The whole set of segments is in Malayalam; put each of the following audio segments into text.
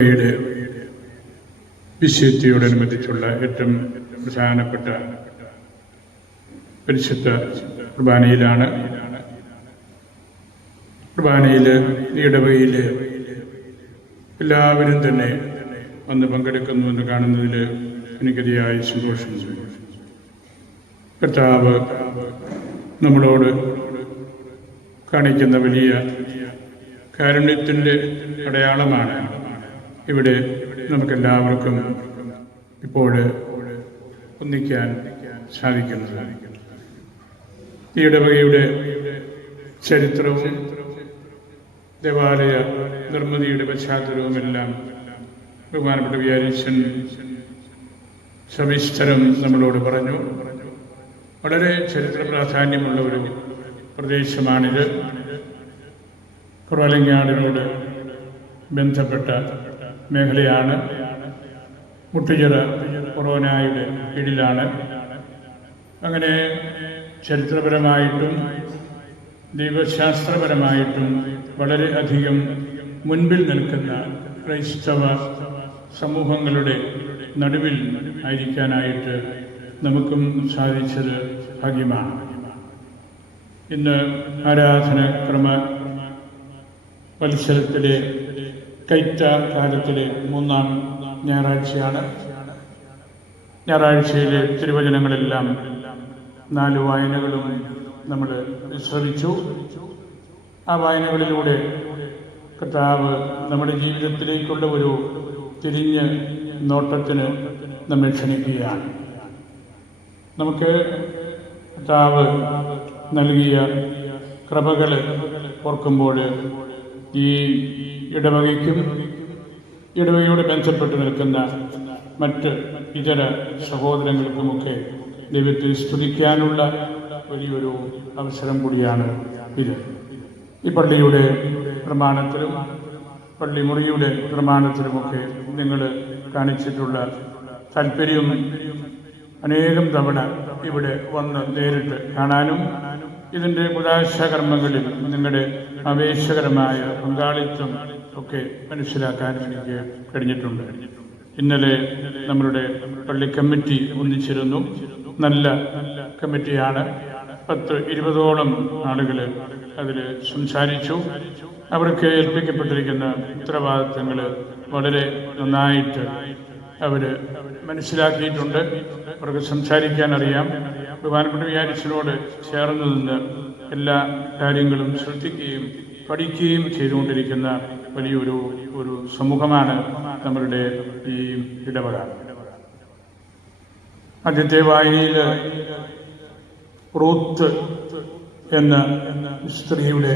ഇടവകയുടെ വിശുദ്ധിയോടനുബന്ധിച്ചുള്ള ഏറ്റവും പ്രധാനപ്പെട്ട പരിശുദ്ധ കുർബാനയിലാണ്. കുർബാനയിൽ ഇടവകയിൽ എല്ലാവരും തന്നെ വന്ന് പങ്കെടുക്കുന്നുവെന്ന് കാണുന്നതിൽ എനിക്കതിയായ സന്തോഷമുണ്ട്. കർത്താവ് നമ്മളോട് കാണിക്കുന്ന വലിയ കാരുണ്യത്തിൻ്റെ അടയാളമാണ് ഇവിടെ നമുക്കെല്ലാവർക്കും ഇപ്പോൾ ഒന്നിക്കാൻ സാധിക്കുന്നത്. ഈ ഇടവകയുടെ ചരിത്രവും ദേവാലയ നിർമ്മിതിയുടെ പശ്ചാത്തലവുമെല്ലാം ബഹുമാനപ്പെട്ട വികാരിയച്ഛൻ സവിസ്തരം നമ്മളോട് പറഞ്ഞു. വളരെ ചരിത്ര പ്രാധാന്യമുള്ള ഒരു പ്രദേശമാണിത്. കുറവലങ്ങാടിനോട് ബന്ധപ്പെട്ട മേഖലയാണ്. മുട്ടുചിറ കൊറോനായുടെ കീഴിലാണ്. അങ്ങനെ ചരിത്രപരമായിട്ടും ദൈവശാസ്ത്രപരമായിട്ടും വളരെ അധികം മുൻപിൽ നിൽക്കുന്ന ക്രൈസ്തവ സമൂഹങ്ങളുടെ നടുവിൽ ആയിരിക്കാനായിട്ട് നമുക്കും സാധിച്ചത് ഭാഗ്യമാണ്. ഇന്ന് ആരാധനക്രമ വത്സരത്തിലെ കൈറ്റ കാലത്തിലെ 3-ാം ഞായറാഴ്ചയാണ്. ഞായറാഴ്ചയിലെ തിരുവചനങ്ങളെല്ലാം 4 വായനകളും നമ്മൾ ശ്രമിച്ചു. ആ വായനകളിലൂടെ കർത്താവ് നമ്മുടെ ജീവിതത്തിലേക്കുള്ള ഒരു തിരിഞ്ഞ് നോട്ടത്തിന് നമ്മെ ക്ഷണിക്കുകയാണ്. നമുക്ക് കർത്താവ് നൽകിയ കൃപകൾ ഓർക്കുമ്പോൾ ഈ ഇടവകയ്ക്കും ഇടവകയോട് ബന്ധപ്പെട്ട് നിൽക്കുന്ന മറ്റ് ഇതര സഹോദരങ്ങൾക്കുമൊക്കെ ദൈവത്തെ സ്തുതിക്കാനുള്ള വലിയൊരു അവസരം കൂടിയാണ് ഇത്. ഈ പള്ളിയുടെ പ്രമാണത്തിലും പള്ളിമുറിയുടെ പ്രമാണത്തിലുമൊക്കെ നിങ്ങൾ കാണിച്ചിട്ടുള്ള താല്പര്യം അനേകം തവണ ഇവിടെ വന്ന് നേരിട്ട് കാണാനും ഇതിൻ്റെ ഉദാശകർമ്മങ്ങളിൽ നിങ്ങളുടെ ആവേശകരമായ പങ്കാളിത്തം ഒക്കെ മനസ്സിലാക്കാനും എനിക്ക് കഴിഞ്ഞിട്ടുണ്ട്. ഇന്നലെ നമ്മളുടെ പള്ളി കമ്മിറ്റി ഒന്നിച്ചിരുന്നു. നല്ല കമ്മിറ്റിയാണ്. 10-20ഓളം ആളുകൾ അതിൽ സംസാരിച്ചു. അവർക്ക് ഏൽപ്പിക്കപ്പെട്ടിരിക്കുന്ന ഉത്തരവാദിത്തങ്ങൾ വളരെ നന്നായിട്ട് അവർ മനസ്സിലാക്കിയിട്ടുണ്ട്. അവർക്ക് സംസാരിക്കാൻ അറിയാം. ബഹുമാനപ്പെട്ട വികാരിയച്ഛനോട് ചേർന്ന് നിന്ന് എല്ലാ കാര്യങ്ങളും ശ്രദ്ധിക്കുകയും പഠിക്കുകയും ചെയ്തുകൊണ്ടിരിക്കുന്ന വലിയൊരു സമൂഹമാണ് നമ്മളുടെ ഈ ഇടവക. ആദ്യത്തെ വായനയിൽ റൂത്ത് എന്ന സ്ത്രീയുടെ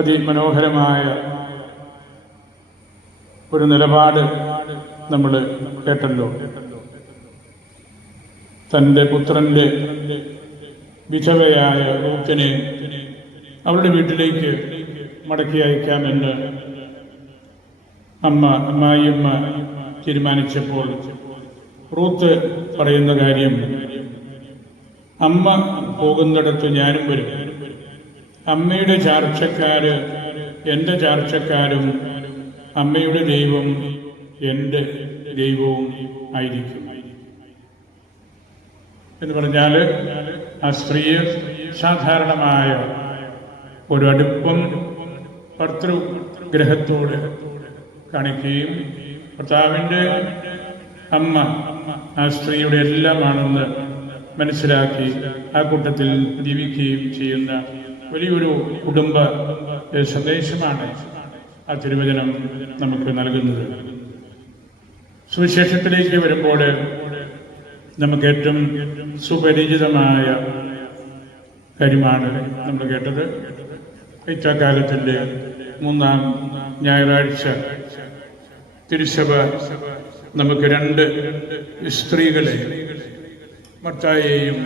അതിമനോഹരമായ ഒരു നിലപാട് നമ്മൾ കേട്ടല്ലോ. തൻ്റെ പുത്രൻ്റെ വിധവയായ റൂത്തിനെ അവരുടെ വീട്ടിലേക്ക് മടക്കി അയക്കാമെന്ന് അമ്മായിയമ്മ തീരുമാനിച്ചപ്പോൾ റൂത്ത് പറയുന്ന കാര്യം, അമ്മ പോകുന്നിടത്ത് ഞാനും വരും. അമ്മയുടെ ചാർച്ചക്കാർ എൻ്റെ ചാർച്ചക്കാരും അമ്മയുടെ ദൈവം എൻ്റെ ദൈവവും ആയിരിക്കും എന്ന് പറഞ്ഞാൽ ആ സ്ത്രീ സാധാരണമായ ഒരു അടുപ്പം ഭർതൃഗ്രഹത്തോട് കാണിക്കുകയും ഭർത്താവിൻ്റെ അമ്മ ആ സ്ത്രീയുടെ എല്ലാമാണെന്ന് മനസ്സിലാക്കി ആ കൂട്ടത്തിൽ ജീവിക്കുകയും ചെയ്യുന്ന വലിയൊരു കുടുംബ സന്ദേശമാണ് ആ തിരുവചനം നമുക്ക് നൽകുന്നത്. സുവിശേഷത്തിലേക്ക് വരുമ്പോൾ നമുക്ക് ഏറ്റവും സുപരിചിതമായ കാര്യമാണ് നമ്മൾ കേട്ടത്. കൈറ്റാക്കാലത്തിൻ്റെ 3-ാം ഞായറാഴ്ച തിരുസഭ നമുക്ക് 2 സ്ത്രീകളെ, മർത്തായെയും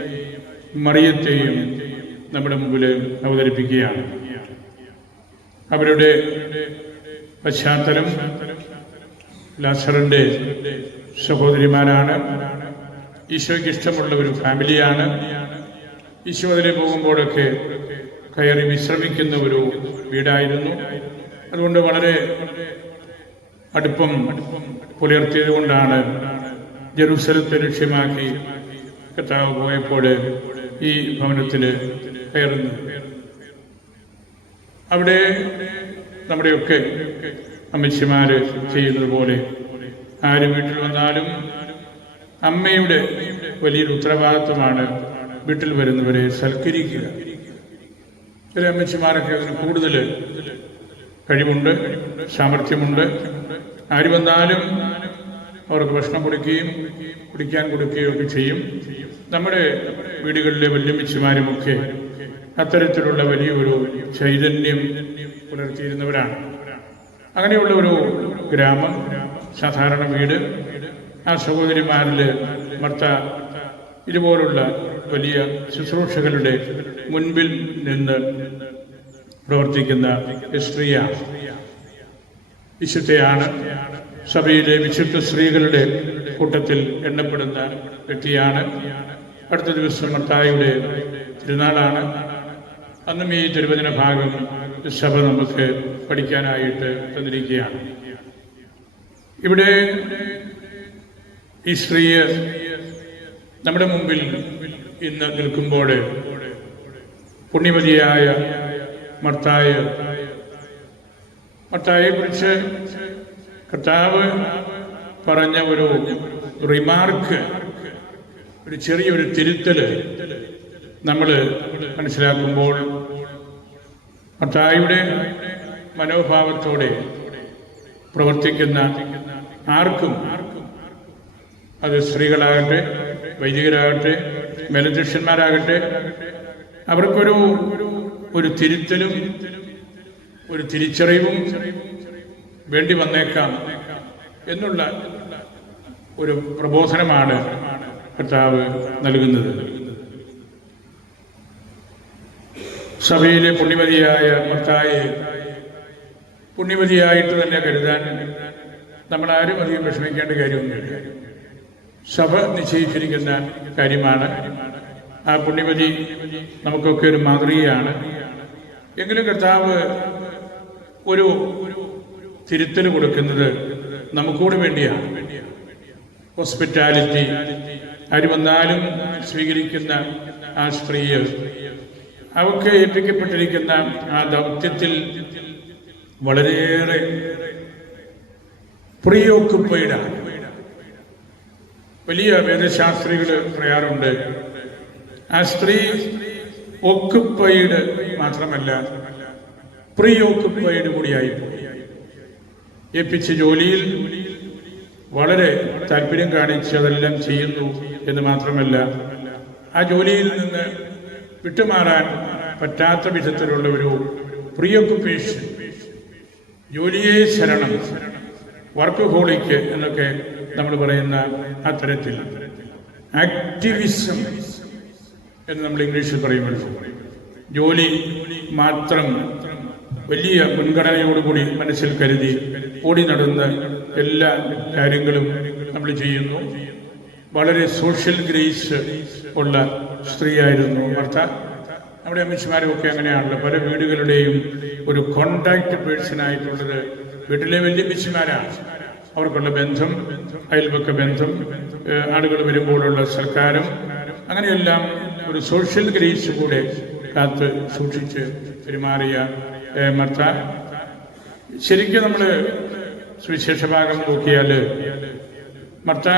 മറിയത്തെയും നമ്മുടെ മുമ്പിൽ അവതരിപ്പിക്കുകയാണ്. അവരുടെ പശ്ചാത്തലം ലാസറിൻ്റെ സഹോദരിമാരാണ്. ഈശോയ്ക്ക് ഇഷ്ടമുള്ള ഒരു ഫാമിലിയാണ്. ഈശോ അതിലെ പോകുമ്പോഴൊക്കെ കയറി വിശ്രമിക്കുന്ന ഒരു വീടായിരുന്നു. അതുകൊണ്ട് വളരെ അടുപ്പം പുലർത്തിയത് കൊണ്ടാണ് ജെറുസലത്തെ ലക്ഷ്യമാക്കി കർത്താവ് പോയപ്പോൾ ഈ ഭവനത്തിൽ കയറുന്നത്. അവിടെ നമ്മുടെയൊക്കെ അമ്മച്ചിമാർ ചെയ്യുന്നത് പോലെ ആര് വീട്ടിൽ വന്നാലും അമ്മയുടെ വലിയൊരു ഉത്തരവാദിത്വമാണ് വീട്ടിൽ വരുന്നവരെ സൽക്കരിക്കുക. ചില അമ്മച്ചിമാരൊക്കെ അതിന് കൂടുതൽ കഴിവുണ്ട്, സാമർഥ്യമുണ്ട്. ആര് വന്നാലും അവർക്ക് ഭക്ഷണം കുടിക്കാൻ കൊടുക്കുകയും ഒക്കെ ചെയ്യും. നമ്മുടെ വീടുകളിലെ വല്യമ്മച്ചിമാരുമൊക്കെ അത്തരത്തിലുള്ള വലിയൊരു ചൈതന്യം പുലർത്തിയിരുന്നവരാണ്. അങ്ങനെയുള്ള ഒരു ഗ്രാമം, സാധാരണ വീട്, ആ സഹോദരിമാരിൽ മർത്ത ഇതുപോലുള്ള വലിയ ശുശ്രൂഷകളുടെ മുൻപിൽ നിന്ന് പ്രവർത്തിക്കുന്ന സ്ത്രീയാണ്, വിശുദ്ധയാണ്. സഭയിലെ വിശുദ്ധ സ്ത്രീകളുടെ കൂട്ടത്തിൽ എണ്ണപ്പെടുന്ന വ്യക്തിയാണ്. അടുത്ത ദിവസം മർത്തായുടെ തിരുനാളാണ്. അന്നും ഈ തിരുവചന ഭാഗം സഭ നമുക്ക് പഠിക്കാനായിട്ട് തന്നിരിക്കുകയാണ്. ഇവിടെ ഈ സ്ത്രീ നമ്മുടെ മുമ്പിൽ ഇന്ന് നിൽക്കുമ്പോൾ പുണ്യവതിയായ മർത്തായെക്കുറിച്ച് കർത്താവ് പറഞ്ഞ ഒരു റിമാർക്ക്, ഒരു ചെറിയൊരു തിരുത്തൽ നമ്മൾ മനസ്സിലാക്കുമ്പോൾ മർത്തായുടെ മനോഭാവത്തോടെ പ്രവർത്തിക്കുന്ന ആർക്കും, അത് സ്ത്രീകളാകട്ടെ, വൈദികരാകട്ടെ, മേലധ്യക്ഷന്മാരാകട്ടെ, അവർക്കൊരു തിരുത്തലും ഒരു തിരിച്ചറിവും വേണ്ടി വന്നേക്കാം എന്നുള്ള ഒരു പ്രബോധനമാണ് കർത്താവ് നൽകുന്നത്. സഭയിലെ പുണ്യവതിയായ മർത്തായെ പുണ്യവതിയായിട്ട് തന്നെ കരുതാൻ നമ്മളാരും അധികം വിഷമിക്കേണ്ട കാര്യമൊന്നുമില്ല. സഭ നിശ്ചയിച്ചിരിക്കുന്ന കാര്യമാണ്. ആ പുണ്യവതി നമുക്കൊക്കെ ഒരു മാതൃകയാണ്. എങ്കിലും കർത്താവ് ഒരു തിരുത്തൽ കൊടുക്കുന്നത് നമുക്കൂടെ വേണ്ടിയാണ്. ഹോസ്പിറ്റാലിറ്റി, ആര് വന്നാലും സ്വീകരിക്കുന്ന ആ സ്ത്രീ, അവർക്ക് ഏൽപ്പിക്കപ്പെട്ടിരിക്കുന്ന ആ ദൗത്യത്തിൽ വളരെയേറെ പ്രിയോക്കുപ്പൈഡാണ്. വലിയ വേദശാസ്ത്രികൾ പറയാറുണ്ട്, ആ സ്ത്രീ ഓക്കുപ്പൈഡ് മാത്രമല്ല, പ്രിയോക്കുപ്പൈഡ് കൂടിയായിപ്പോയി. ഏൽപ്പിച്ച ജോലിയിൽ വളരെ താല്പര്യം കാണിച്ച് അതെല്ലാം ചെയ്യുന്നു എന്ന് മാത്രമല്ല, ആ ജോലിയിൽ നിന്ന് വിട്ടുമാറാൻ പറ്റാത്ത വിധത്തിലുള്ള ഒരു പ്രിയോക്കുപ്പേഷൻ, ജോലിയെ ശരണം, വർക്ക് ഹോളിക്ക് എന്നൊക്കെ നമ്മൾ പറയുന്ന ആ തരത്തിൽ ആക്ടിവിസം എന്ന് നമ്മൾ ഇംഗ്ലീഷിൽ പറയുമല്ലോ, ജോലി മാത്രം വലിയ മുൻഗണനയോടുകൂടി മനസ്സിൽ കരുതി ഓടി നടന്ന് എല്ലാ കാര്യങ്ങളും നമ്മൾ ചെയ്യുന്നു. വളരെ സോഷ്യൽ ഗ്രേസ് ഉള്ള സ്ത്രീയായിരുന്നു മർത്ത. നമ്മുടെ അമ്മച്ചിമാരൊക്കെ അങ്ങനെയാണല്ലോ. പല വീടുകളുടെയും ഒരു കോണ്ടാക്ട് പേഴ്സണായിട്ടുള്ളത് വീട്ടിലെ വലിയ അമ്മച്ചിമാരാണ്. അവർക്കുള്ള ബന്ധം, അയൽപക്ക ബന്ധം, ആളുകൾ വരുമ്പോഴുള്ള സൽക്കാരം, അങ്ങനെയെല്ലാം ഒരു സോഷ്യൽ ഗ്രേസ് കൂടെ കാത്ത് സൂക്ഷിച്ച് പെരുമാറിയ മർത്ത. ശരിക്കും നമ്മൾ സുവിശേഷ ഭാഗം നോക്കിയാൽ മർത്ത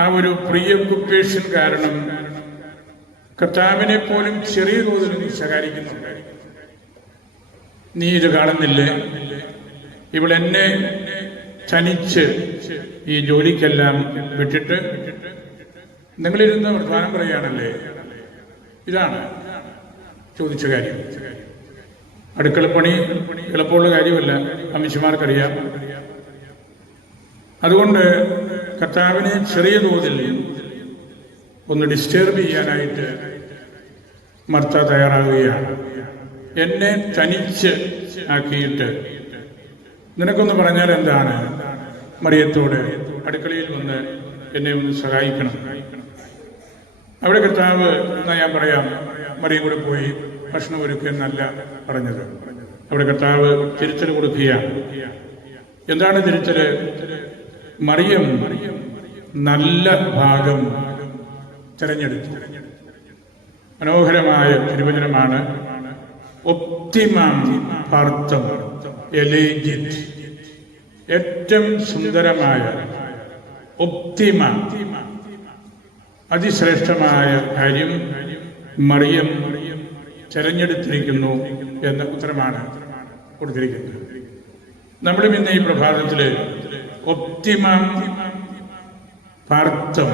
ആ ഒരു പ്രിയോക്കുപ്പേഷൻ കാരണം കർത്താവിനെ പോലും ചെറിയ തോതിൽ നീ ശകാരിക്കുന്നുണ്ട്. നീ ഇത് കാണുന്നില്ലേ, ഇവളെന്നെ തനിച്ച് ഈ ജോലിക്കെല്ലാം വിട്ടിട്ട് നിങ്ങളിരുന്ന് വർത്തമാനം പറയുകയാണല്ലേ. ഇതാണ് ചോദിച്ച കാര്യം. അടുക്കളപ്പണി എളുപ്പമുള്ള കാര്യമല്ല, അമ്മച്ചിമാർക്കറിയാം. അതുകൊണ്ട് കർത്താവിനെ ചെറിയ തോതിൽ ഒന്ന് ഡിസ്റ്റർബ് ചെയ്യാനായിട്ട് മർത്ത തയ്യാറാവുകയാണ്. എന്നെ തനിച്ച് ആക്കിയിട്ട് നിനക്കൊന്ന് പറഞ്ഞാൽ എന്താണ്, മറിയത്തോട് അടുക്കളയിൽ വന്ന് എന്നെ ഒന്ന് സഹായിക്കണം. അവിടെ കർത്താവ് എന്നാ ഞാൻ പറയാം, മറിയം കൂടെ പോയി ഭക്ഷണം ഒരുക്കുക എന്നല്ല പറഞ്ഞത്. അവിടെ കർത്താവ് തിരുത്തൽ കൊടുക്കുകയാണ്. എന്താണ് തിരുത്തല്? മറിയം നല്ല ഭാഗം തിരഞ്ഞെടുത്തു. മനോഹരമായ തിരുവചനമാണ്. ഒപ്റ്റിമം പാർത്തം എലേജിറ്റ്, ഏറ്റവും സുന്ദരമായ, ഒപ്റ്റിമ, അതിശ്രേഷ്ഠമായ കാര്യം മറിയം തിരഞ്ഞെടുത്തിരിക്കുന്നു എന്ന ഉത്തരമാണ് കൊടുത്തിരിക്കുന്നത്. നമ്മളും ഇന്ന് ഈ പ്രഭാതത്തിൽ ഒപ്റ്റിമം പാർത്തം,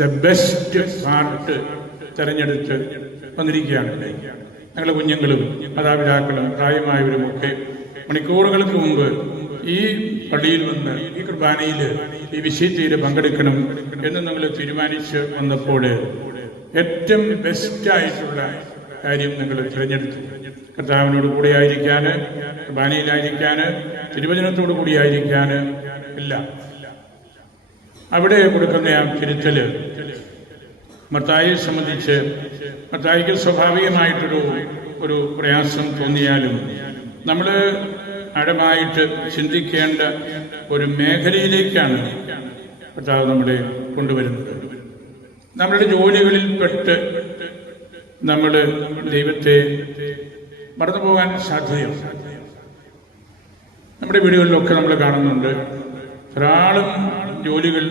ദ ബെസ്റ്റ് പാർട്ട് തിരഞ്ഞെടുത്ത് വന്നിരിക്കുകയാണ്. ഞങ്ങളുടെ കുഞ്ഞുങ്ങളും മാതാപിതാക്കളും പ്രായമായവരും ഒക്കെ മണിക്കൂറുകൾക്ക് മുമ്പ് ഈ പള്ളിയിൽ വന്ന് ഈ കുർബാനയിൽ ഈ വിശുദ്ധിയിൽ പങ്കെടുക്കണം എന്ന് നിങ്ങൾ തീരുമാനിച്ച് വന്നപ്പോൾ ഏറ്റവും ബെസ്റ്റായിട്ടുള്ള കാര്യം നിങ്ങൾ തിരഞ്ഞെടുത്തു. കർത്താവിനോട് കൂടെ ആയിരിക്കാൻ, കുർബാനയിലായിരിക്കാൻ, തിരുവചനത്തോടു കൂടിയായിരിക്കാൻ ഇല്ല. അവിടെ കൊടുക്കുന്ന ആ തിരുത്തല് മത്തായിയെ സംബന്ധിച്ച്, മത്തായിക്ക് സ്വാഭാവികമായിട്ടൊരു പ്രയാസം തോന്നിയാലും നമ്മൾ ആഴമായിട്ട് ചിന്തിക്കേണ്ട ഒരു മേഖലയിലേക്കാണ് കർത്താവ് നമ്മളെ കൊണ്ടുവരുന്നത്. നമ്മളുടെ ജോലികളിൽപ്പെട്ട് നമ്മൾ ദൈവത്തെ മറന്നു പോകാൻ സാധ്യതയുണ്ട്. നമ്മുടെ വീടുകളിലൊക്കെ നമ്മൾ കാണുന്നുണ്ട്, ധാരാളം ജോലികൾ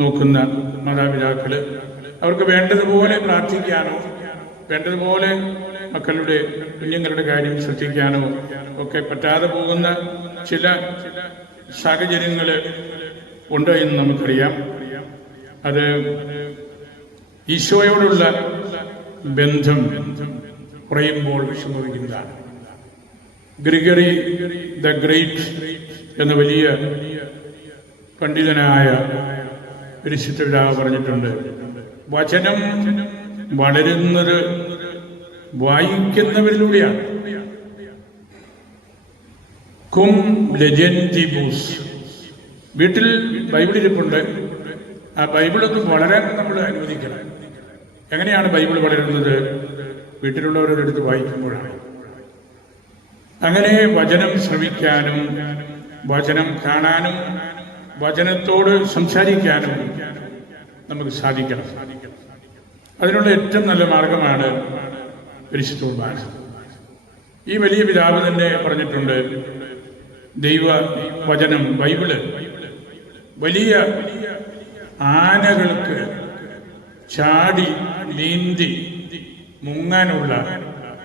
നോക്കുന്ന മാതാപിതാക്കൾ അവർക്ക് വേണ്ടതുപോലെ പ്രാർത്ഥിക്കാനോ വേണ്ടതുപോലെ മക്കളുടെ കുഞ്ഞുങ്ങളുടെ കാര്യം ശ്രദ്ധിക്കാനോ ഒക്കെ പറ്റാതെ പോകുന്ന ചില സാഹചര്യങ്ങൾ ഉണ്ട് എന്ന് നമുക്കറിയാം. അത് ഈശോയോടുള്ള ബന്ധം കുറയുമ്പോൾ വിഷമിക്കുന്നതാണ്. ഗ്രിഗറി ദ ഗ്രേറ്റ് എന്ന വലിയ പണ്ഡിതനായ പരിശുദ്ധ പിതാവ് പറഞ്ഞിട്ടുണ്ട്, വചനം വളരുന്നത് വായിക്കുന്നവരിലൂടെയാണ്. കും ലെജൻറ്റിബൂസ്. വീട്ടിൽ ബൈബിൾ ഇരിപ്പുണ്ട്, ആ ബൈബിളൊന്ന് വളരാൻ നമ്മൾ അനുവദിക്കണം. എങ്ങനെയാണ് ബൈബിൾ വളരുന്നത്? വീട്ടിലുള്ളവരോടെടുത്ത് വായിക്കുമ്പോഴാണ്. അങ്ങനെ വചനം ശ്രവിക്കാനും വചനം കാണാനും വചനത്തോട് സംസാരിക്കാനും നമുക്ക് സാധിക്കണം. അതിനുള്ള ഏറ്റവും നല്ല മാർഗമാണ് പരിശുദ്ധ കുർബാന. ഈ വലിയ പിതാവ് തന്നെ പറഞ്ഞിട്ടുണ്ട്, ദൈവ വചനം ബൈബിള് വലിയ ആനകൾക്ക് ചാടി നീന്തി മുങ്ങാനുള്ള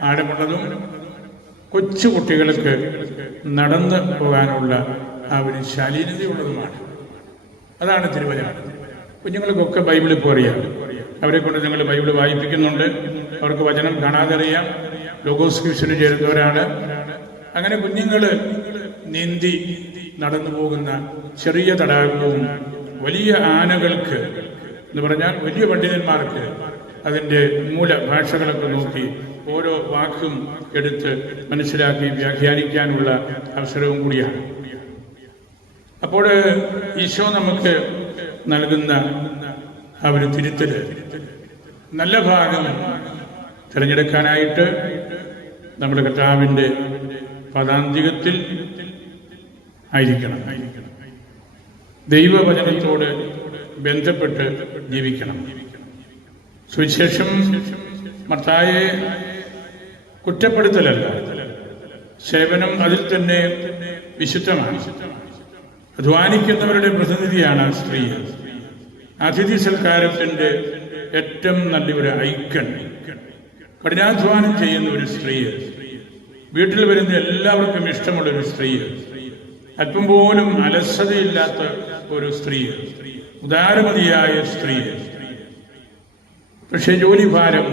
ആഴമുള്ളതും കൊച്ചു കുട്ടികൾക്ക് നടന്നു പോകാനുള്ള ആ ഒരു ശാലീനതയുള്ളതുമാണ്. അതാണ് തിരുവചനം. കുഞ്ഞുങ്ങൾക്കൊക്കെ ബൈബിൾ ഇപ്പോൾ അറിയാം. അവരെ കൊണ്ട് ഞങ്ങൾ ബൈബിൾ വായിപ്പിക്കുന്നുണ്ട്. അവർക്ക് വചനം കാണാതെ അറിയാം. ലോഗോസ് ക്വിസിന് ചേരുന്നവരാണ്. അങ്ങനെ കുഞ്ഞുങ്ങൾ നീന്തി നടന്നു പോകുന്ന ചെറിയ തടാകവും വലിയ ആനകൾക്ക് എന്ന് പറഞ്ഞാൽ വലിയ പണ്ഡിതന്മാർക്ക് അതിൻ്റെ മൂലഭാഷകളൊക്കെ നോക്കി ഓരോ വാക്കും എടുത്ത് മനസ്സിലാക്കി വ്യാഖ്യാനിക്കാനുള്ള അവസരവും കൂടിയാണ്. അപ്പോൾ ഈശോ നമുക്ക് നൽകുന്ന ആ ഒരു തിരുത്തല് നല്ല ഭാഗം തിരഞ്ഞെടുക്കാനായിട്ട് നമ്മുടെ കർത്താവിൻ്റെ പദാന്തികത്തിൽ ആയിരിക്കണം. ദൈവവചനത്തോട് ബന്ധപ്പെട്ട് ജീവിക്കണം. സുവിശേഷം മത്തായിയെ കുറ്റപ്പെടുത്തലല്ല, സേവനം അതിൽ തന്നെ വിശുദ്ധമാണ്. അധ്വാനിക്കുന്നവരുടെ പ്രതിനിധിയാണ് ആ സ്ത്രീ. അതിഥി സൽക്കാരത്തിൻ്റെ ഏറ്റവും നല്ലൊരു ഐക്കൺ. കഠിനാധ്വാനം ചെയ്യുന്ന ഒരു സ്ത്രീ, വീട്ടിൽ വരുന്ന എല്ലാവർക്കും ഇഷ്ടമുള്ളൊരു സ്ത്രീ, അല്പം പോലും അലസതയില്ലാത്ത ഒരു സ്ത്രീ, ഉദാരമതിയായ സ്ത്രീ. പക്ഷെ ജോലിഭാരം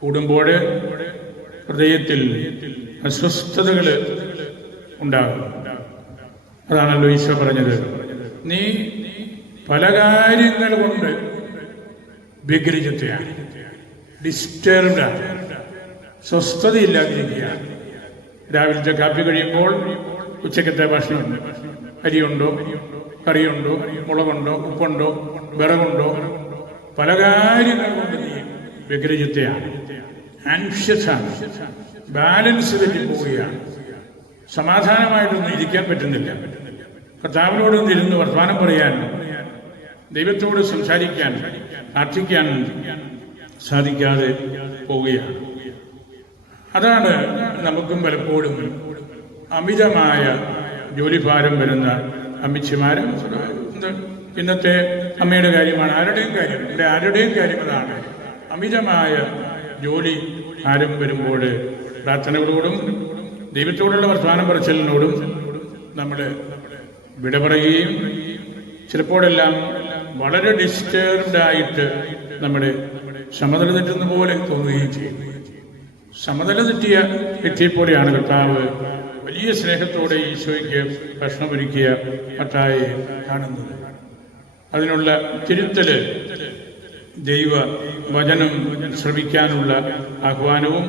കൂടുമ്പോൾ ഹൃദയത്തിൽ അസ്വസ്ഥതകൾ ഉണ്ടാകും. അതാണല്ലോ ഈശോ പറഞ്ഞത്, നീ പല കാര്യങ്ങൾ കൊണ്ട് വിഗ്രഹിച്ചയാണ്, ഡിസ്റ്റർബ്ഡാണ്, സ്വസ്ഥതയില്ലാതിരിക്കുകയാണ്. രാവിലത്തെ കാപ്പി കഴിയുമ്പോൾ ഉച്ചക്കത്തെ ഭക്ഷണമുണ്ട്, അരിയുണ്ടോ, കറിയുണ്ടോ, മുളകുണ്ടോ, ഉപ്പുണ്ടോ, വിറകുണ്ടോ, പല കാര്യങ്ങൾ കൊണ്ട് നീ വ്യഗ്രചിത്തയാണ്, ആൻഷ്യസാണ്, ബാലൻസ് തെറ്റി പോവുകയാണ്. സമാധാനമായിട്ടൊന്നും ഇരിക്കാൻ പറ്റുന്നില്ല. കർത്താവിനോടൊന്ന് ഇരുന്ന് വർത്തമാനം പറയാൻ, ദൈവത്തോട് സംസാരിക്കാൻ, പ്രാർത്ഥിക്കാൻ സാധിക്കാതെ പോവുകയാണ്. അതാണ് നമുക്കും പലപ്പോഴും അമിതമായ ജോലിഭാരം വരുന്ന അമ്മച്ചിമാരും. ഇന്നത്തെ അമ്മയുടെ കാര്യമാണ്, ആരുടെയും കാര്യം, ആരുടെയും കാര്യം അതാണ്. അമിതമായ ജോലി ഭാരം വരുമ്പോൾ പ്രാർത്ഥനകളോടും ദൈവത്തോടുള്ള വർത്തമാനം പറച്ചിലിനോടും നമ്മൾ വിട പറയുകയും ചിലപ്പോഴെല്ലാം വളരെ ഡിസ്റ്റർബ്ഡ് ആയിട്ട് നമ്മുടെ സമനില തെറ്റുന്ന പോലെ തോന്നുകയും ചെയ്യും. സമനില തെറ്റിയ വ്യക്തിയെപ്പോലെയാണ് കർത്താവ് വലിയ സ്നേഹത്തോടെ ഈശോയ്ക്ക് ഭക്ഷണം ഒരുക്കിയ മത്തായി കാണുന്നത്. അതിനുള്ള തിരുത്തല് ദൈവ വചനം ശ്രവിക്കാനുള്ള ആഹ്വാനവും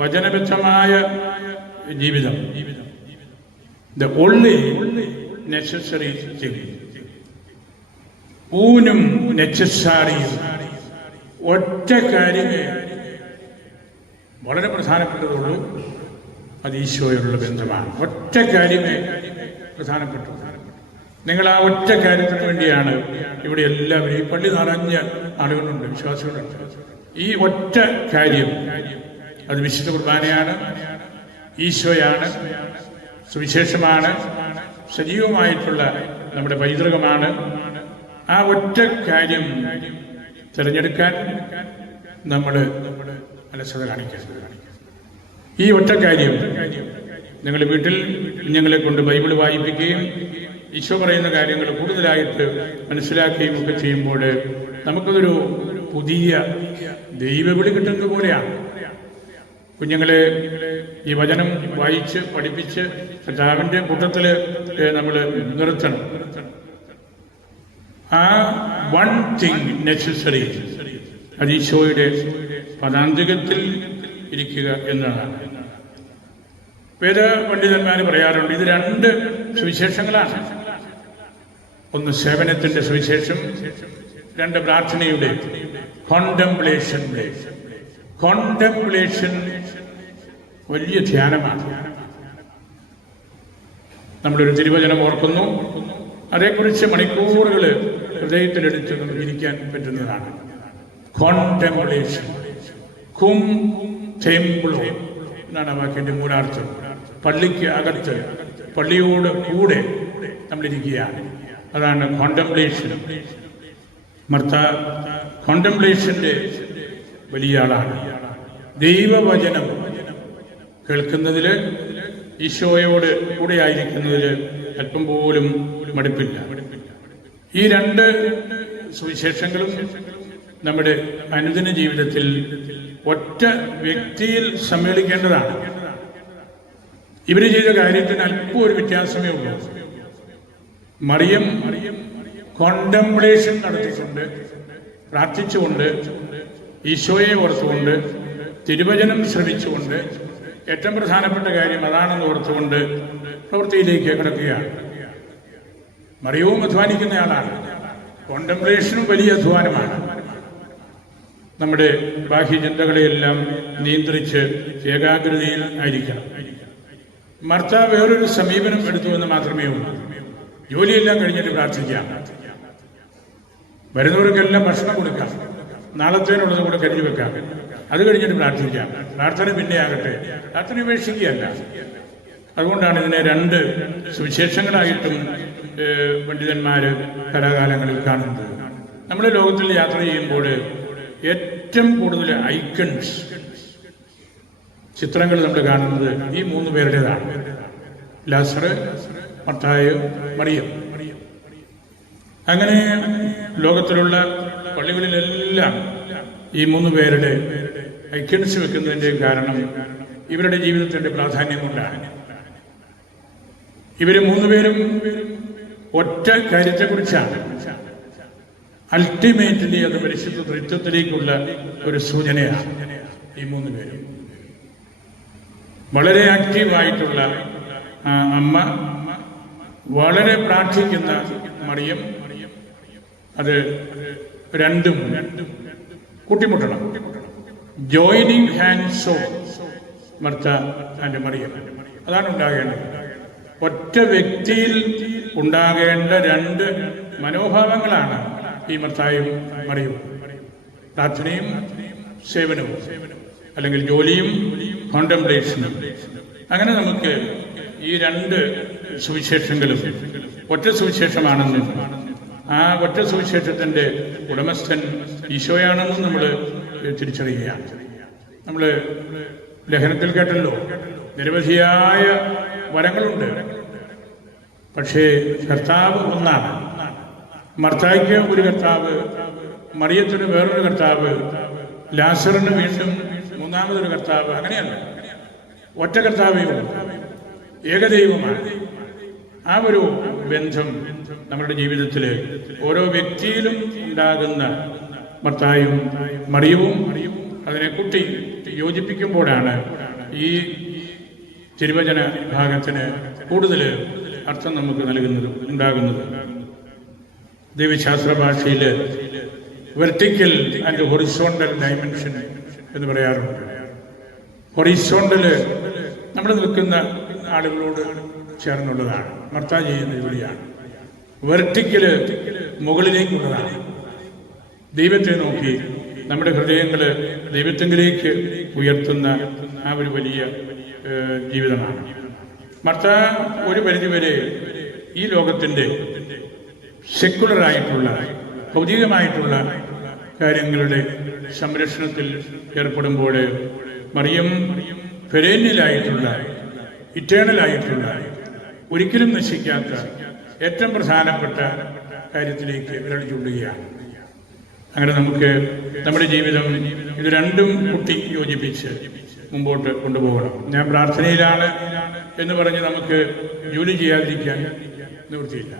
വചനബദ്ധമായ ജീവിതം, ദ ഓൺലി നെസസറി തിങ്, ഊനും നെസസാരിയും, ഒറ്റ കാര്യമേ വളരെ പ്രധാനപ്പെട്ടതുള്ളൂ, അത് ഈശോയോടുള്ള ബന്ധമാണ്. ഒറ്റ കാര്യമേ പ്രധാനപ്പെട്ടു. നിങ്ങൾ ആ ഒറ്റ കാര്യത്തിന് വേണ്ടിയാണ് ഇവിടെ എല്ലാവരും, ഈ പള്ളി നിറഞ്ഞ ആളുകളുണ്ട്, വിശ്വാസികളുണ്ട്. ഈ ഒറ്റ കാര്യം, അത് വിശുദ്ധ കുർബാനയാണ്, ഈശോയാണ്, സുവിശേഷമാണ്, സജീവമായിട്ടുള്ള നമ്മുടെ പൈതൃകമാണ്. ആ ഒറ്റ കാര്യം തിരഞ്ഞെടുക്കാൻ നമ്മൾ അലസത കാണിക്കരുത്. ഈ ഒറ്റ കാര്യം നിങ്ങൾ വീട്ടിൽ കുഞ്ഞുങ്ങളെ കൊണ്ട് ബൈബിൾ വായിപ്പിക്കുകയും ഈശോ പറയുന്ന കാര്യങ്ങൾ കൂടുതലായിട്ട് മനസ്സിലാക്കുകയും ഒക്കെ ചെയ്യുമ്പോൾ നമുക്കതൊരു പുതിയ ദൈവവിളി കിട്ടുന്നത് പോലെയാണ്. കുഞ്ഞുങ്ങളെ ഈ വചനം വായിച്ച് പഠിപ്പിച്ച് കർത്താവിൻ്റെ കൂട്ടത്തിൽ നമ്മൾ നിർത്തണം. ആ വൺ തിങ് നെസസറി, അത് ഈശോയുടെ പദാന്തികത്തിൽ ഇരിക്കുക എന്നതാണ്. വേദ പണ്ഡിതന്മാർ പറയാറുണ്ട്, ഇത് രണ്ട് സുവിശേഷങ്ങളാണ്. ഒന്ന് സേവനത്തിന്റെ സുവിശേഷം, രണ്ട് പ്രാർത്ഥനയുടെ, കോണ്ടംപ്ലേഷന്റെ. കോണ്ടംപ്ലേഷൻ വലിയ ധ്യാനമാണ്. നമ്മളൊരു തിരുവചനം ഓർക്കുന്നു, അതേക്കുറിച്ച് മണിക്കൂറുകൾ ഹൃദയത്തിലെടുത്ത് നമുക്ക് ഇരിക്കാൻ പറ്റുന്നതാണ്. കോണ്ടംപ്ലേഷൻ, കും ടെംപ്ലോ എന്നാണ് ആ വാക്കിന്റെ മൂലാർത്ഥം. പള്ളിക്ക് അകത്ത്, പള്ളിയോട് കൂടെ നമ്മളിരിക്കുകയാണ്. അതാണ് കോണ്ടംപ്ലേഷൻ. മർത്ത കോണ്ടംപ്ലേഷന്റെ വലിയ ആളാണ്. ദൈവവചനം കേൾക്കുന്നതിൽ, ഈശോയോട് കൂടെ ആയിരിക്കുന്നതിൽ അല്പം പോലും മടുപ്പില്ല. ഈ രണ്ട് സുവിശേഷങ്ങളും നമ്മുടെ അനുദിന ജീവിതത്തിൽ ഒറ്റ വ്യക്തിയിൽ സമ്മേളിക്കേണ്ടതാണ്. ഇവര് ചെയ്ത കാര്യത്തിന് അല്പം ഒരു വ്യത്യാസമേ ഉള്ളൂ. മറിയം കോണ്ടംപ്ലേഷൻ നടത്തിക്കൊണ്ട്, പ്രാർത്ഥിച്ചുകൊണ്ട്, ഈശോയെ ഓർത്തുകൊണ്ട്, തിരുവചനം ശ്രമിച്ചുകൊണ്ട്, ഏറ്റവും പ്രധാനപ്പെട്ട കാര്യം അതാണെന്ന് ഓർത്തുകൊണ്ട് പ്രവൃത്തിയിലേക്ക് കിടക്കുകയാണ്. മറിയവും അധ്വാനിക്കുന്നയാളാണ്. കോണ്ടംപ്ലേഷനും വലിയ അധ്വാനമാണ്. നമ്മുടെ ബാഹ്യചിന്തകളെയെല്ലാം നിയന്ത്രിച്ച് ഏകാഗ്രതയിൽ ആയിരിക്കണം. മർത്ത വേറൊരു സമീപനം എടുത്തു എന്ന് മാത്രമേ ഉള്ളൂ. ജോലിയെല്ലാം കഴിഞ്ഞിട്ട് പ്രാർത്ഥിക്കാം, വരുന്നവർക്കെല്ലാം ഭക്ഷണം കൊടുക്കാം, നാളത്തേനുള്ളത് കൂടെ കരുതി വെക്കാം, അത് കഴിഞ്ഞിട്ട് പ്രാർത്ഥിക്കാം. പ്രാർത്ഥന പിന്നെ ആകട്ടെ, പ്രാർത്ഥന ഉപേക്ഷിക്കുകയല്ല. അതുകൊണ്ടാണ് ഇതിനെ രണ്ട് സുവിശേഷങ്ങളായിട്ടും പണ്ഡിതന്മാര് കലാകാലങ്ങളിൽ കാണുന്നത്. നമ്മുടെ ലോകത്തിൽ യാത്ര ചെയ്യുമ്പോൾ ഏറ്റവും കൂടുതൽ ഐക്കൺസ്, ചിത്രങ്ങൾ നമ്മൾ കാണുന്നത് ഈ മൂന്ന് പേരുടേതാണ്. ലാസർ, മത്തായി, മറിയം. അങ്ങനെ ലോകത്തിലുള്ള പള്ളികളിലെല്ലാം ഈ മൂന്ന് പേരുടെ ഐക്കൺസ് വെക്കുന്നതിൻ്റെ കാരണം ഇവരുടെ ജീവിതത്തിൻ്റെ പ്രാധാന്യം കൊണ്ടാണ്. ഇവര് മൂന്നുപേരും ഒറ്റ കാര്യത്തെക്കുറിച്ചാണ്. അൾട്ടിമേറ്റ്ലി അത് പരിശുദ്ധ ത്രിത്വത്തിലേക്കുള്ള ഒരു സൂചനയാണ്. ഈ മൂന്ന് പേരും വളരെ ആക്റ്റീവായിട്ടുള്ള അമ്മ, വളരെ പ്രാർത്ഥിക്കുന്ന മറിയം, അത് രണ്ടും കൂട്ടിമുട്ടണം. Joining hands of Martha and Mariyam, അതാണ് ഉണ്ടാകേണ്ടത്. ഒറ്റ വ്യക്തിയിൽ ഉണ്ടാകേണ്ട രണ്ട് മനോഭാവങ്ങളാണ് ഈ മർത്തായും മറിയവും. പ്രാർത്ഥനയും സേവനവും, അല്ലെങ്കിൽ ജോലിയും കോണ്ടംപ്ലേഷനും. അങ്ങനെ നമുക്ക് ഈ രണ്ട് സുവിശേഷങ്ങളും ഒറ്റ സുവിശേഷമാണെന്നും ആ ഒറ്റ സുവിശേഷത്തിൻ്റെ ഉടമസ്ഥൻ ഈശോയാണെന്നും നമ്മൾ തിരിച്ചറിയുകയാണ്. നമ്മൾ ലേഖനത്തിൽ കേട്ടല്ലോ, നിരവധിയായ വരങ്ങളുണ്ട്, പക്ഷേ കർത്താവ് ഒന്നാണ്. മർത്തായ്ക്ക് ഒരു കർത്താവ്, മറിയത്തിന് വേറൊരു കർത്താവ്, ലാസറിന് വീണ്ടും മൂന്നാമതൊരു കർത്താവ്. അങ്ങനെയല്ല, ഒറ്റ കർത്താവേ ഉള്ളൂ, ഏകദൈവമാണ്. ആ ഒരു ബന്ധം നമ്മുടെ ജീവിതത്തിൽ ഓരോ വ്യക്തിയിലും ഉണ്ടാകുന്ന മർത്തായും മറിയവും അതിനെ കൂട്ടി യോജിപ്പിക്കുമ്പോഴാണ് ഈ തിരുവചന ഭാഗത്തിന് കൂടുതൽ അർത്ഥം നമുക്ക് ഉണ്ടാകുന്നത്. ദൈവശാസ്ത്ര ഭാഷയിൽ വെർട്ടിക്കൽ ആൻഡ് ഹൊറിസോണ്ടൽ ഡയമെൻഷൻ എന്ന് പറയാറുണ്ട്. ഹൊറിസോണ്ടൽ നമ്മൾ നിൽക്കുന്ന ആളുകളോട് ചേർന്നുള്ളതാണ്, മർത്ത ചെയ്യുന്ന ജോലിയാണ്. വെർട്ടിക്കല് മുകളിലേക്കുള്ളതാണ്, ദൈവത്തെ നോക്കി നമ്മുടെ ഹൃദയങ്ങൾ ദൈവത്തെങ്കിലേക്ക് ഉയർത്തുന്ന ആ ഒരു വലിയ ജീവിതമാണ്. മർത്ത ഒരു പരിധിവരെ ഈ ലോകത്തിൻ്റെ സെക്കുലറായിട്ടുള്ള ഭൗതികമായിട്ടുള്ള കാര്യങ്ങളുടെ സംരക്ഷണത്തിൽ ഏർപ്പെടുമ്പോൾ, മറിയം പെരേന്യലായിട്ടുള്ള ഇറ്റേണലായിട്ടുള്ള ഒരിക്കലും നശിക്കാത്ത ഏറ്റവും പ്രധാനപ്പെട്ട കാര്യത്തിലേക്ക് വിരൽ ചൂണ്ടുകയാണ്. അങ്ങനെ നമുക്ക് നമ്മുടെ ജീവിതം ഇത് രണ്ടും കൂട്ടി യോജിപ്പിച്ച് മുമ്പോട്ട് കൊണ്ടുപോകണം. ഞാൻ പ്രാർത്ഥനയിലാണ് എന്ന് പറഞ്ഞ് നമുക്ക് ജോലി ചെയ്യാതിരിക്കാൻ നിവൃത്തിയില്ല.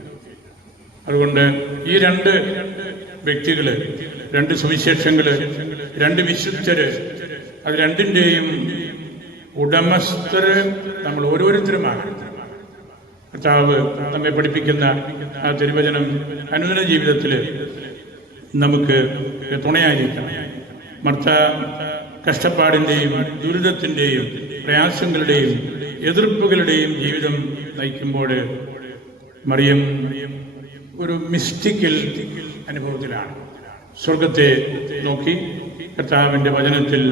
അതുകൊണ്ട് ഈ രണ്ട് വ്യക്തികൾ, രണ്ട് സുവിശേഷങ്ങൾ, രണ്ട് വിശുദ്ധര്, അത് രണ്ടിൻ്റെയും ഉടമസ്ഥര് നമ്മൾ ഓരോരുത്തരുമാണ്. കർത്താവ് നമ്മെ പഠിപ്പിക്കുന്ന ആ തിരുവചനം അനുദിന ജീവിതത്തിൽ നമുക്ക് തുണയായിരിക്കണം. മർത്ത കഷ്ടപ്പാടിൻ്റെയും ദുരിതത്തിൻ്റെയും പ്രയാസങ്ങളുടെയും എതിർപ്പുകളുടെയും ജീവിതം നയിക്കുമ്പോൾ, മറിയം ഒരു മിസ്റ്റിക്കൽ അനുഭവത്തിലാണ്. സ്വർഗത്തെ നോക്കി കർത്താവിൻ്റെ വചനത്തിൽ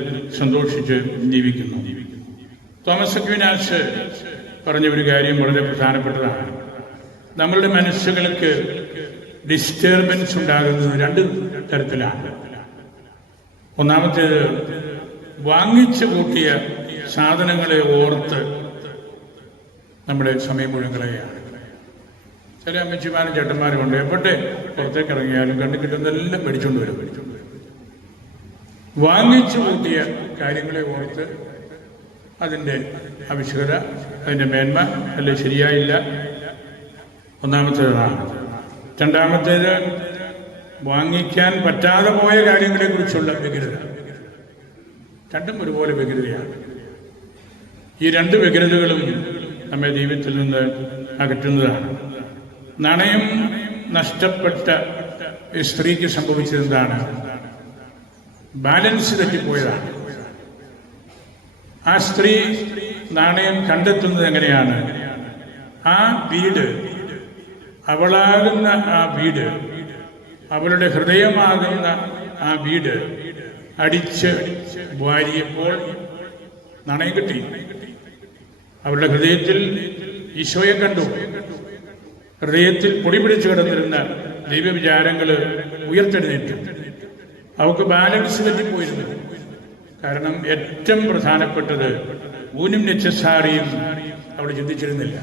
സന്തോഷിച്ച് ജീവിക്കുന്നു. തോമസ് അക്വീനാസ് പറഞ്ഞ ഒരു കാര്യം വളരെ പ്രധാനപ്പെട്ടതാണ്. നമ്മളുടെ മനസ്സുകൾക്ക് ഡിസ്റ്റർബൻസ് ഉണ്ടാകുന്നത് രണ്ട് തരത്തിലാണ്. ഒന്നാമത്തേത്, വാങ്ങിച്ചു കൂട്ടിയ സാധനങ്ങളെ ഓർത്ത് നമ്മുടെ സമയം മുഴുവൻ കളയുകയാണ്. ചില അമ്മച്ചിമാരും ചേട്ടന്മാരും ഉണ്ട്, എവിടെ പുറത്തേക്ക് ഇറങ്ങിയാലും കണ്ടു കിട്ടുന്നതെല്ലാം മേടിച്ചുകൊണ്ട് വരും. വാങ്ങിച്ചു കൂട്ടിയ കാര്യങ്ങളെ ഓർത്ത് അതിൻ്റെ ആവശ്യകത, അതിൻ്റെ മേന്മ അല്ലെ ശരിയായില്ല. ഒന്നാമത്തേതാണ്. രണ്ടാമത്തേത്, വാങ്ങിക്കാൻ പറ്റാതെ പോയ കാര്യങ്ങളെക്കുറിച്ചുള്ള വ്യഗ്രത. രണ്ടും ഒരുപോലെ വ്യഗ്രതയാണ്. ഈ രണ്ട് വ്യഗ്രതകളും നമ്മെ ദൈവത്തിൽ നിന്ന് അകറ്റുന്നതാണ്. നാണയം നഷ്ടപ്പെട്ട സ്ത്രീക്ക് സംഭവിച്ചതെന്താണ്? ബാലൻസ് തെറ്റിപ്പോയതാണ്. ആ സ്ത്രീ നാണയം കണ്ടെത്തുന്നത് എങ്ങനെയാണ്? ആ വീട്, അവളാകുന്ന ആ വീട്, അവളുടെ ഹൃദയമാകുന്ന ആ വീട് അടിച്ച് വാരിയപ്പോൾ നാണയം കിട്ടി. അവളുടെ ഹൃദയത്തിൽ ഈശോയെ കണ്ടു. ഹൃദയത്തിൽ പൊടി പിടിച്ചു കിടന്നിരുന്ന ദൈവവിചാരങ്ങൾ ഉയർത്തെഴുന്നേറ്റു. അവൾക്ക് ബാലൻസ് തെറ്റിപ്പോയിരുന്നു. കാരണം ഏറ്റവും പ്രധാനപ്പെട്ടത് ഊനും നെച്ചസാരിയും അവൾ ചിന്തിച്ചിരുന്നില്ല.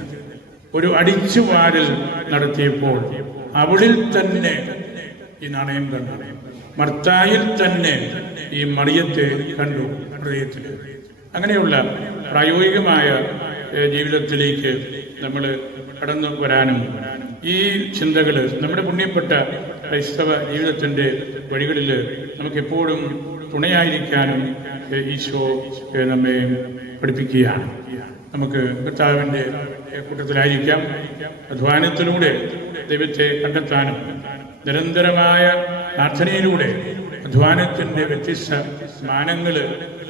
ഒരു അടിച്ചു വാരൽ നടത്തിയപ്പോൾ അവളിൽ തന്നെ ഈ നാണയം കണ്ടു. മർത്തായിൽ തന്നെ ഈ മറിയത്തെ കണ്ടു ഹൃദയത്തിൽ. അങ്ങനെയുള്ള പ്രായോഗികമായ ജീവിതത്തിലേക്ക് നമ്മൾ കടന്നു വരാനും ഈ ചിന്തകൾ നമ്മുടെ പുണ്യപ്പെട്ട ക്രൈസ്തവ ജീവിതത്തിൻ്റെ വഴികളിൽ നമുക്കെപ്പോഴും തുണയായിരിക്കാനും ഈശോ നമ്മെ പഠിപ്പിക്കുകയാണ്. നമുക്ക് കർത്താവിൻ്റെ കൂട്ടത്തിലായിരിക്കാം. അധ്വാനത്തിലൂടെ ദൈവത്തെ കണ്ടെത്താനും നിരന്തരമായ പ്രാർത്ഥനയിലൂടെ അധ്വാനത്തിൻ്റെ വ്യത്യസ്ത മാനങ്ങൾ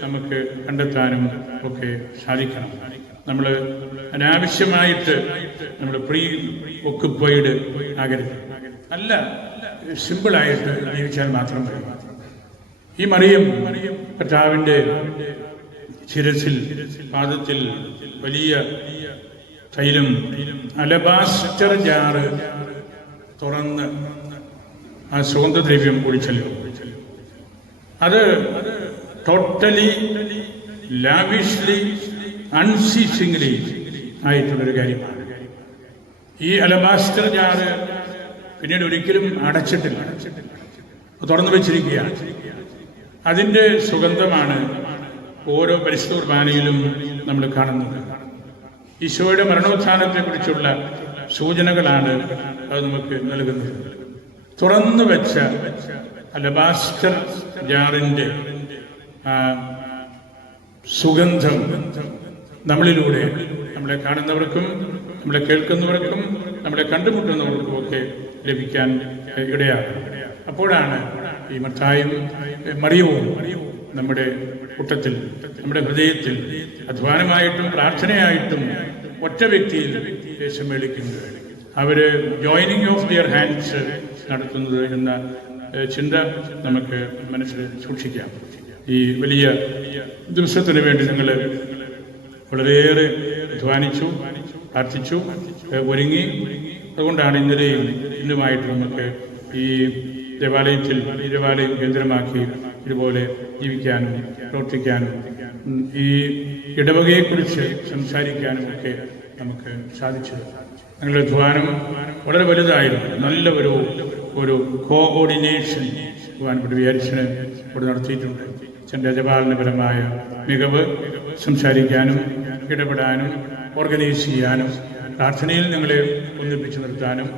നമുക്ക് കണ്ടെത്താനും ഒക്കെ സാധിക്കണം. നമ്മൾ അനാവശ്യമായിട്ട് നമ്മൾ പ്രീ ഒക്കുപ്പൈഡ് ആകരുത്. നല്ല സിമ്പിളായിട്ട് ജീവിച്ചാൽ മാത്രം മതി. ഈ മറിയം കർത്താവിൻ്റെ ശിരസിൽ പാദത്തിൽ വലിയ തൈലം അലബാസ്റ്റർ ജാറ് തുറന്ന് ആ സുഗന്ധദ്രവ്യം ഒഴിച്ചല്ലോ. അത് ടോട്ടലി ലാവിഷ്ലി അൺസീസിംഗ്ലി ആയിട്ടുള്ളൊരു കാര്യമാണ്. ഈ അലബാസ്റ്റർ ജാറ് പിന്നീട് ഒരിക്കലും അടച്ചിട്ടില്ല, തുറന്നു വെച്ചിരിക്കുകയാണ്. അതിൻ്റെ സുഗന്ധമാണ് ഓരോ പരിശുദ്ധ കുർബാനയിലും നമ്മൾ കാണുന്നത്. ഈശോയുടെ മരണോത്ഥാനത്തെക്കുറിച്ചുള്ള സൂചനകളാണ് അത് നമുക്ക് നൽകുന്നത്. തുറന്നു വെച്ച അലബാസ്റ്റർ ജാറിൻ്റെ സുഗന്ധം നമ്മളിലൂടെ നമ്മളെ കാണുന്നവർക്കും നമ്മളെ കേൾക്കുന്നവർക്കും നമ്മളെ കണ്ടുമുട്ടുന്നവർക്കും ഒക്കെ ലഭിക്കാൻ ഇടയാകും. അപ്പോഴാണ് ഈ മത്തായും മറിയവും നമ്മുടെ കൂട്ടത്തിൽ, നമ്മുടെ ഹൃദയത്തിൽ അധ്വാനമായിട്ടും പ്രാർത്ഥനയായിട്ടും ഒറ്റ വ്യക്തിയിൽ സമ്മേളിക്കുന്നത്, അവർ ജോയിനിങ് ഓഫ് ദിയർ ഹാൻഡ്സ് നടത്തുന്നത് എന്ന ചിന്ത നമുക്ക് മനസ്സിൽ സൂക്ഷിക്കാം. ഈ വലിയ ദിവസത്തിന് വേണ്ടി നിങ്ങൾ വളരെയേറെ അധ്വാനിച്ചു, പ്രാർത്ഥിച്ചു, ഒരുങ്ങി. അതുകൊണ്ടാണ് ഇന്നലെയും ഇന്നുമായിട്ട് നമുക്ക് ഈ ദേവാലയം കേന്ദ്രമാക്കി ഇതുപോലെ ജീവിക്കാനും പ്രവർത്തിക്കാനും ഈ ഇടവകയെക്കുറിച്ച് സംസാരിക്കാനും ഒക്കെ നമുക്ക് സാധിച്ചത്. ഞങ്ങളുടെ അധ്വാനം വളരെ വലുതായിരുന്നു. നല്ല ഒരു കോഓർഡിനേഷൻ ബഹുമാനപ്പെട്ട വിചാരിച്ചന് ഇവിടെ നടത്തിയിട്ടുണ്ട്. അച്ഛൻ്റെ അജപാലനപരമായ മികവ് സംസാരിക്കാനും ഇടപെടാനും ഓർഗനൈസ് ചെയ്യാനും പ്രാർത്ഥനയിൽ നിങ്ങളെ ഒന്നിപ്പിച്ചു നിർത്താനും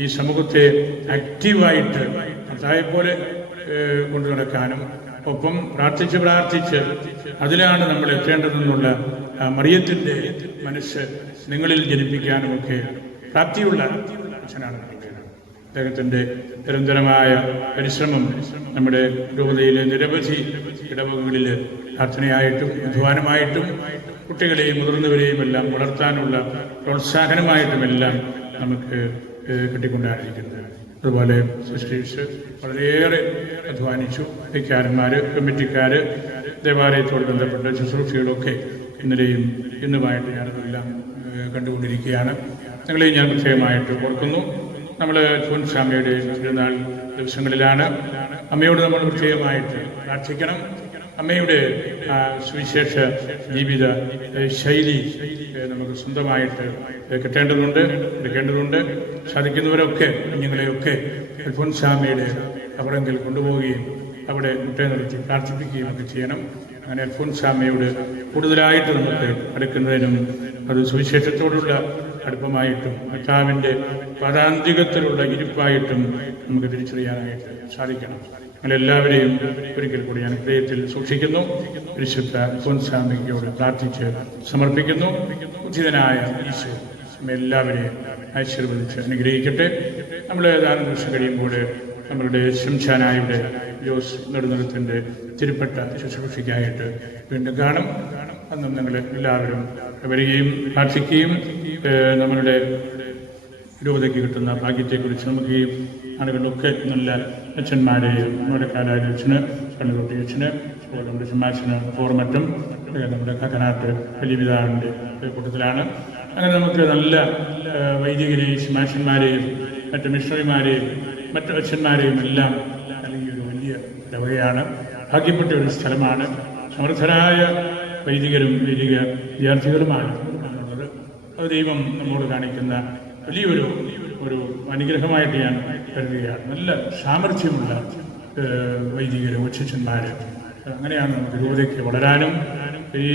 ഈ സമൂഹത്തെ ആക്റ്റീവായിട്ട് പോലെ കൊണ്ടു നടക്കാനും ഒപ്പം പ്രാർത്ഥിച്ച് അതിലാണ് നമ്മൾ എത്തേണ്ടതെന്നുള്ള മറിയത്തിൻ്റെ മനസ്സ് നിങ്ങളിൽ ജനിപ്പിക്കാനുമൊക്കെ പ്രാപ്തിയുള്ള അച്ഛനാണ്. അദ്ദേഹത്തിൻ്റെ നിരന്തരമായ പരിശ്രമം നമ്മുടെ രൂപതയിലെ നിരവധി ഇടവകകളിൽ പ്രാർത്ഥനയായിട്ടും അധ്വാനമായിട്ടും കുട്ടികളെയും മുതിർന്നവരെയും എല്ലാം വളർത്താനുള്ള പ്രോത്സാഹനമായിട്ടുമെല്ലാം നമുക്ക് കിട്ടിക്കൊണ്ടായിരിക്കുന്നത്. അതുപോലെ സിസ്റ്റേഴ്സ് വളരെയേറെ അധ്വാനിച്ചു. വൈക്കാരന്മാർ, കമ്മിറ്റിക്കാർ, ദേവാലയത്തോട് ബന്ധപ്പെട്ട ശുശ്രൂഷകളൊക്കെ ഇന്നലെയും ഇന്നുമായിട്ട് ഞാനതെല്ലാം കണ്ടുകൊണ്ടിരിക്കുകയാണ്. നിങ്ങളെയും ഞാൻ പ്രത്യേകമായിട്ട് ഓർക്കുന്നു. നമ്മൾ ചോൻസാമയുടെ തിരുനാൾ ദിവസങ്ങളിലാണ്. അമ്മയോട് നമ്മൾ പ്രത്യേകമായിട്ട് പ്രാർത്ഥിക്കണം. അമ്മയുടെ സുവിശേഷ ജീവിത ശൈലി നമുക്ക് സ്വന്തമായിട്ട് എടുക്കേണ്ടതുണ്ട്. സാധിക്കുന്നവരൊക്കെ കുഞ്ഞുങ്ങളെയൊക്കെ അൽഫോൻസാമയുടെ കബറെങ്കിൽ കൊണ്ടുപോവുകയും അവിടെ മുട്ടയെ നിർത്തി പ്രാർത്ഥിപ്പിക്കുകയും ഒക്കെ ചെയ്യണം. അങ്ങനെ അൽഫോൻസാമയോട് കൂടുതലായിട്ട് നമുക്ക് അടുക്കുന്നതിനും അത് സുവിശേഷത്തോടുള്ള അടുപ്പമായിട്ടും കർത്താവിൻ്റെ പാദാന്തികത്തിലുള്ള ഇരിപ്പായിട്ടും നമുക്ക് തിരിച്ചറിയാനായിട്ട് സാധിക്കണം. ഞങ്ങളെല്ലാവരെയും ഒരിക്കൽ കൂടി ഞാൻ ഹൃദയത്തിൽ സൂക്ഷിക്കുന്നു. പരിശുദ്ധ അൽഫോൻസാമയോട് പ്രാർത്ഥിച്ച് സമർപ്പിക്കുന്നു. ഉചിതനായ ഈശോ എല്ലാവരെയും ആശീർവദിച്ച് അനുഗ്രഹിക്കട്ടെ. നമ്മൾ ഏതാനും ദിവസം കഴിയുമ്പോൾ നമ്മളുടെ ശംശാനായുടെ ജോസ് നെടുനകത്തിൻ്റെ തിരുപ്പട്ട ശുശ്രൂഷയ്ക്കായിട്ട് വീണ്ടും കാണും. അന്നും നിങ്ങൾ എല്ലാവരും വരികയും പ്രാർത്ഥിക്കുകയും നമ്മളുടെ രൂപതയ്ക്ക് കിട്ടുന്ന ഭാഗ്യത്തെക്കുറിച്ച് നമുക്ക് ഈ ആളുകളിലൊക്കെ നല്ല അച്ഛന്മാരെയും നമ്മുടെ കാലായ അച്ഛന്, കണ്ണുതൊട്ടി അച്ഛന്, നമ്മുടെ ചുമ്മാച്ചന്, ഫോർമറ്റും നമ്മുടെ കക്കനാട്ട് വലിയ പിതാവിൻ്റെ കൂട്ടത്തിലാണ്. അങ്ങനെ നമുക്ക് നല്ല വൈദികരെയും ശുമാശന്മാരെയും മറ്റ് മിഷണറിമാരെയും മറ്റു അച്ഛന്മാരെയും എല്ലാം നൽകിയ ഒരു വലിയ ഇടവകയാണ്. ഭാഗ്യപ്പെട്ട ഒരു സ്ഥലമാണ്. സമർത്ഥരായ വൈദികരും വൈദിക വിദ്യാർത്ഥികളുമാണ് എന്നുള്ളത് അത് ദൈവം നമ്മോട് കാണിക്കുന്ന വലിയൊരു അനുഗ്രഹമായിട്ട് ഞാൻ കരുതുകയാണ്. നല്ല സാമർഥ്യമുള്ള വൈദികരും അച്ഛന്മാർ. അങ്ങനെയാണ് നമുക്ക് രൂപതയ്ക്ക് വളരാനും ഈ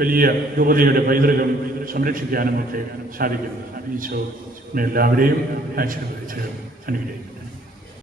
വലിയ രൂപതയുടെ പൈതൃകം സംരക്ഷിക്കാനും ഒക്കെ സാധിക്കുന്നത്. ഈശോ എല്ലാവരെയും ആശീർവദിച്ച് അനുഗ്രഹിക്കും.